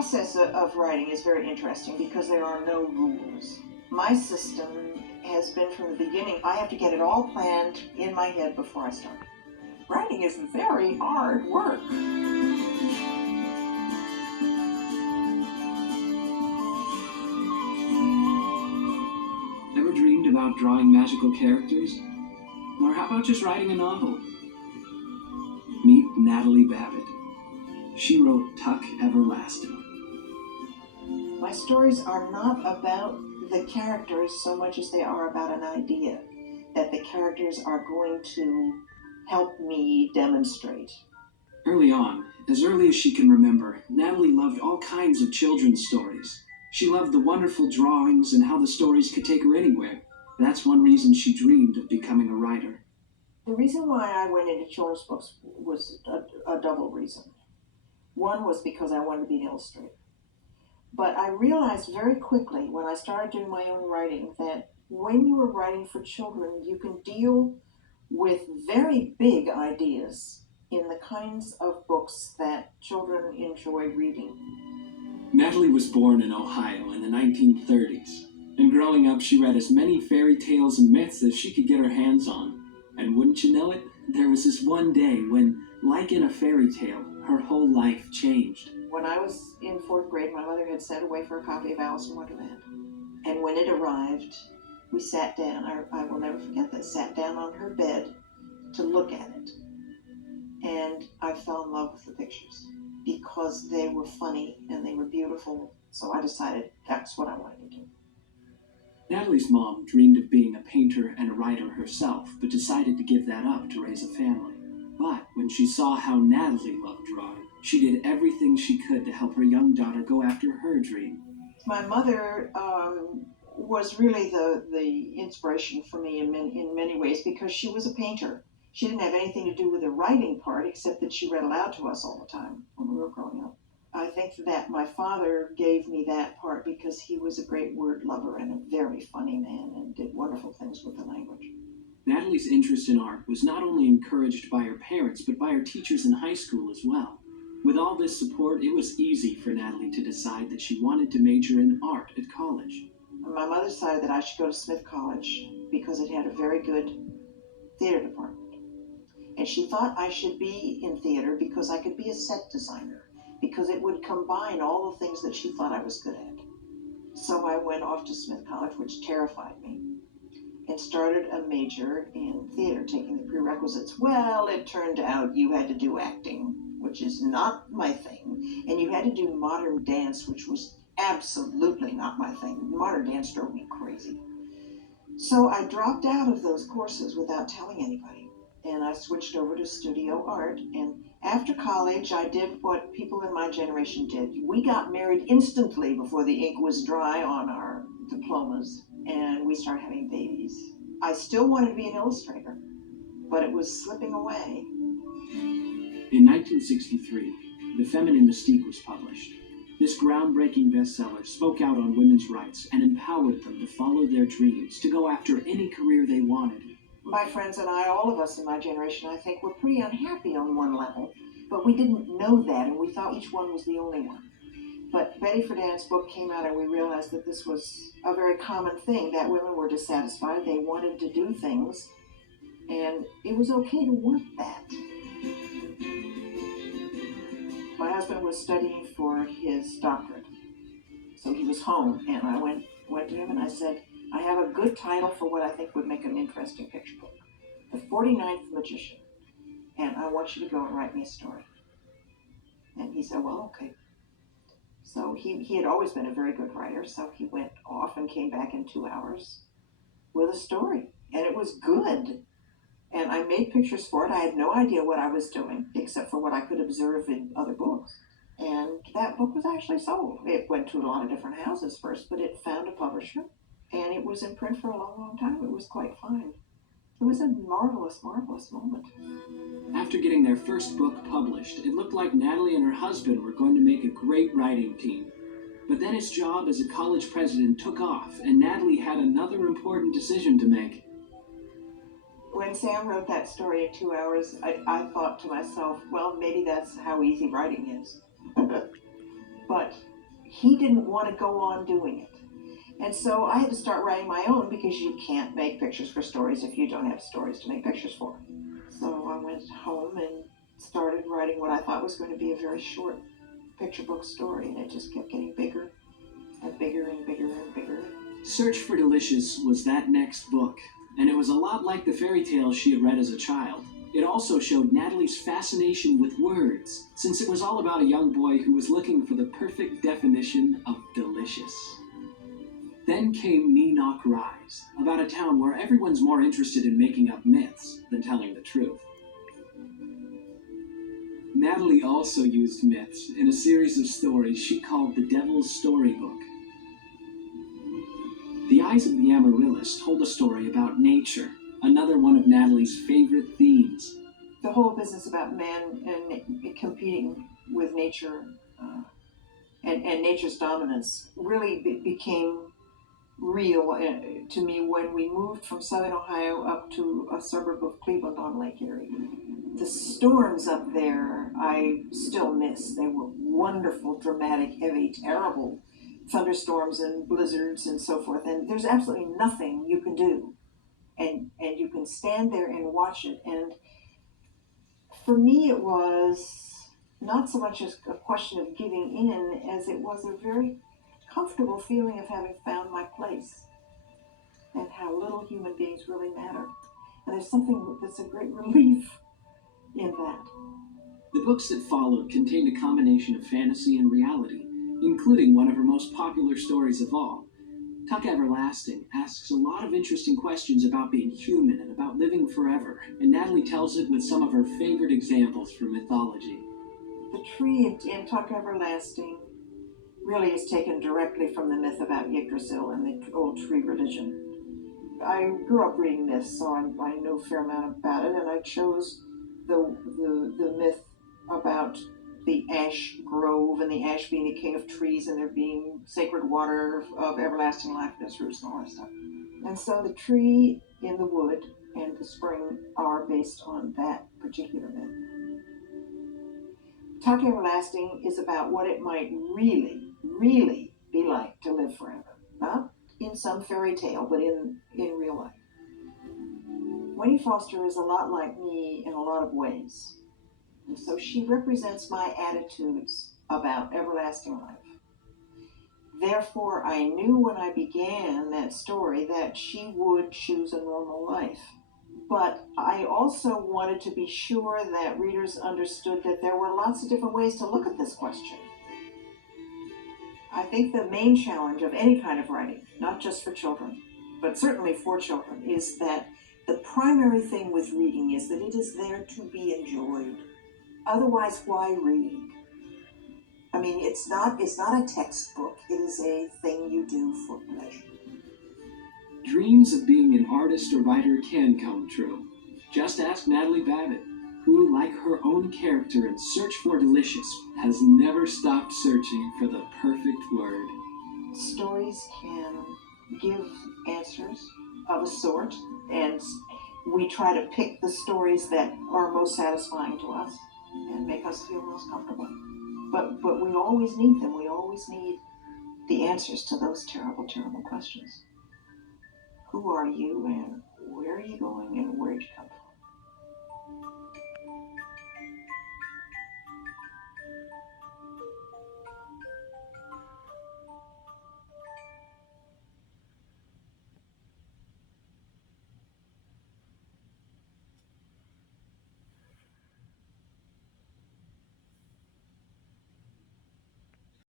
process of writing is very interesting because there are no rules. My system has been from the beginning, I have to get it all planned in my head before I start. Writing is very hard work. Ever dreamed about drawing magical characters? Or how about just writing a novel? Meet Natalie Babbitt. She wrote Tuck Everlasting. My stories are not about the characters so much as they are about an idea that the characters are going to help me demonstrate. Early on, as early as she can remember, Natalie loved all kinds of children's stories. She loved the wonderful drawings and how the stories could take her anywhere. That's one reason she dreamed of becoming a writer. The reason why I went into children's books was a double reason. One was because I wanted to be an illustrator. But I realized very quickly when I started doing my own writing that when you are writing for children, you can deal with very big ideas in the kinds of books that children enjoy reading. Natalie was born in Ohio in the 1930s, and growing up she read as many fairy tales and myths as she could get her hands on. And wouldn't you know it, there was this one day when, like in a fairy tale, her whole life changed. When I was in 4th grade, my mother had sent away for a copy of Alice in Wonderland. And when it arrived, we sat down, I will never forget this, sat down on her bed to look at it. And I fell in love with the pictures because they were funny and they were beautiful. So I decided that's what I wanted to do. Natalie's mom dreamed of being a painter and a writer herself, but decided to give that up to raise a family. But when she saw how Natalie loved drawing, she did everything she could to help her young daughter go after her dream. My mother was really the inspiration for me in many ways because she was a painter. She didn't have anything to do with the writing part except that she read aloud to us all the time when we were growing up. I think that my father gave me that part because he was a great word lover and a very funny man and did wonderful things with the language. Natalie's interest in art was not only encouraged by her parents, but by her teachers in high school as well. With all this support, it was easy for Natalie to decide that she wanted to major in art at college. My mother decided that I should go to Smith College because it had a very good theater department. And she thought I should be in theater because I could be a set designer, because it would combine all the things that she thought I was good at. So I went off to Smith College, which terrified me, and started a major in theater, taking the prerequisites. Well, it turned out you had to do acting, which is not my thing, and you had to do modern dance, which was absolutely not my thing. Modern dance drove me crazy. So I dropped out of those courses without telling anybody, and I switched over to studio art. And after college, I did what people in my generation did. We got married instantly before the ink was dry on our diplomas, and we started having babies. I still wanted to be an illustrator, but it was slipping away. In 1963, The Feminine Mystique was published. This groundbreaking bestseller spoke out on women's rights and empowered them to follow their dreams, to go after any career they wanted. My friends and I, all of us in my generation, I think, were pretty unhappy on one level, but we didn't know that, and we thought each one was the only one. But Betty Friedan's book came out, and we realized that this was a very common thing, that women were dissatisfied, they wanted to do things, and it was okay to want that. My husband was studying for his doctorate, so he was home, and I went to him and I said, I have a good title for what I think would make an interesting picture book. The 49th Magician, and I want you to go and write me a story. And he said, well, okay. So he had always been a very good writer, so he went off and came back in 2 hours with a story, and it was good. And I made pictures for it. I had no idea what I was doing, except for what I could observe in other books. And that book was actually sold. It went to a lot of different houses first, but it found a publisher, and it was in print for a long, long time. It was quite fine. It was a marvelous, marvelous moment. After getting their first book published, it looked like Natalie and her husband were going to make a great writing team. But then his job as a college president took off, and Natalie had another important decision to make. When Sam wrote that story in 2 hours, I thought to myself, well, maybe that's how easy writing is. But he didn't want to go on doing it. And so I had to start writing my own because you can't make pictures for stories if you don't have stories to make pictures for. So I went home and started writing what I thought was going to be a very short picture book story, and it just kept getting bigger and bigger and bigger and bigger. Search for Delicious was that next book, and it was a lot like the fairy tales she had read as a child. It also showed Natalie's fascination with words, since it was all about a young boy who was looking for the perfect definition of delicious. Then came Knock Rise, about a town where everyone's more interested in making up myths than telling the truth. Natalie also used myths in a series of stories she called the Devil's Storybook. The Eyes of the Amaryllis told a story about nature, another one of Natalie's favorite themes. The whole business about man and competing with nature and nature's dominance really became real to me when we moved from southern Ohio up to a suburb of Cleveland on Lake Erie. The storms up there I still miss. They were wonderful, dramatic, heavy, terrible thunderstorms and blizzards and so forth. And there's absolutely nothing you can do. And you can stand there and watch it. And for me, it was not so much as a question of giving in as it was a very comfortable feeling of having found my place and how little human beings really matter. And there's something that's a great relief in that. The books that followed contained a combination of fantasy and reality, including one of her most popular stories of all. Tuck Everlasting asks a lot of interesting questions about being human and about living forever, and Natalie tells it with some of her favorite examples from mythology. The tree in Tuck Everlasting really is taken directly from the myth about Yggdrasil and the old tree religion. I grew up reading myths, so I know a fair amount about it, and I chose the myth about the ash grove and the ash being the king of trees and there being sacred water of everlasting life in its roots and all that stuff. And so the tree in the wood and the spring are based on that particular myth. Tuck Everlasting is about what it might really, really be like to live forever. Not in some fairy tale, but in real life. Winnie Foster is a lot like me in a lot of ways. And so she represents my attitudes about everlasting life. Therefore, I knew when I began that story that she would choose a normal life. But I also wanted to be sure that readers understood that there were lots of different ways to look at this question. I think the main challenge of any kind of writing, not just for children, but certainly for children, is that the primary thing with reading is that it is there to be enjoyed. Otherwise, why read? I mean, it's not a textbook. It is a thing you do for pleasure. Dreams of being an artist or writer can come true. Just ask Natalie Babbitt, who, like her own character in Search for Delicious, has never stopped searching for the perfect word. Stories can give answers of a sort, and we try to pick the stories that are most satisfying to us and make us feel most comfortable. But we always need them. We always need the answers to those terrible, terrible questions. Who are you, and where are you going, and where did you come from?